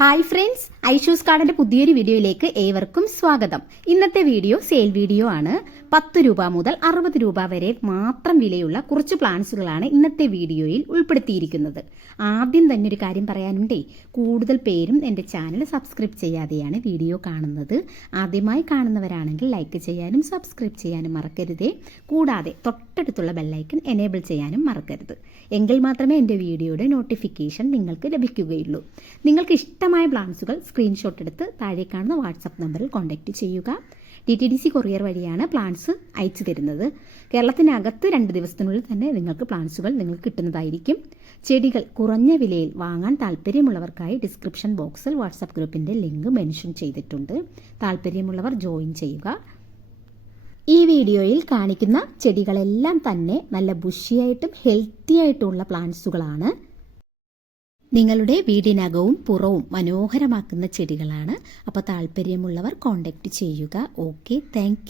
Hi friends Aishu's കാർഡിന്റെ പുതിയൊരു വീഡിയോയിലേക്ക് ഏവർക്കും സ്വാഗതം. ഇന്നത്തെ വീഡിയോ സെയിൽ വീഡിയോ ആണ്. പത്ത് രൂപ മുതൽ അറുപത് രൂപ വരെ മാത്രം വിലയുള്ള കുറച്ച് പ്ലാന്റ്സുകളാണ് ഇന്നത്തെ വീഡിയോയിൽ ഉൾപ്പെടുത്തിയിരിക്കുന്നത്. ആദ്യം തന്നെ ഒരു കാര്യം പറയാനുണ്ടേ കൂടുതൽ പേരും എന്റെ ചാനൽ സബ്സ്ക്രൈബ് ചെയ്യാതെയാണ് വീഡിയോ കാണുന്നത്. ആദ്യമായി കാണുന്നവരാണെങ്കിൽ ലൈക്ക് ചെയ്യാനും സബ്സ്ക്രൈബ് ചെയ്യാനും മറക്കരുതേ. കൂടാതെ തൊട്ടടുത്തുള്ള ബെല്ലൈക്കൺ എനേബിൾ ചെയ്യാനും മറക്കരുത്. എങ്കിൽ മാത്രമേ എന്റെ വീഡിയോയുടെ നോട്ടിഫിക്കേഷൻ നിങ്ങൾക്ക് ലഭിക്കുകയുള്ളൂ. നിങ്ങൾക്ക് ഇഷ്ടമായ പ്ലാൻസുകൾ സ്ക്രീൻഷോട്ട് എടുത്ത് താഴെ കാണുന്ന വാട്സപ്പ് നമ്പറിൽ കോൺടാക്റ്റ് ചെയ്യുക. D T D C courier വഴിയാണ് പ്ലാൻസ് അയച്ചു തരുന്നത്. കേരളത്തിനകത്ത് രണ്ട് ദിവസത്തിനുള്ളിൽ തന്നെ നിങ്ങൾക്ക് പ്ലാൻസുകൾ നിങ്ങൾക്ക് കിട്ടുന്നതായിരിക്കും. ചെടികൾ കുറഞ്ഞ വിലയിൽ വാങ്ങാൻ താല്പര്യമുള്ളവർക്കായി ഡിസ്ക്രിപ്ഷൻ ബോക്സിൽ വാട്സപ്പ് ഗ്രൂപ്പിന്റെ ലിങ്ക് മെൻഷൻ ചെയ്തിട്ടുണ്ട്. താല്പര്യമുള്ളവർ ജോയിൻ ചെയ്യുക. ഈ വീഡിയോയിൽ കാണിക്കുന്ന ചെടികളെല്ലാം തന്നെ നല്ല ബുഷിയായിട്ടും ഹെൽത്തി ആയിട്ടുള്ള പ്ലാന്റ്സുകളാണ് നിങ്ങളുടെ വീടിനകവും പുറവും മനോഹരമാക്കുന്ന ചെടികളാണ്. അപ്പോൾ താല്പര്യമുള്ളവർ കോൺടാക്റ്റ് ചെയ്യുക. Okay thank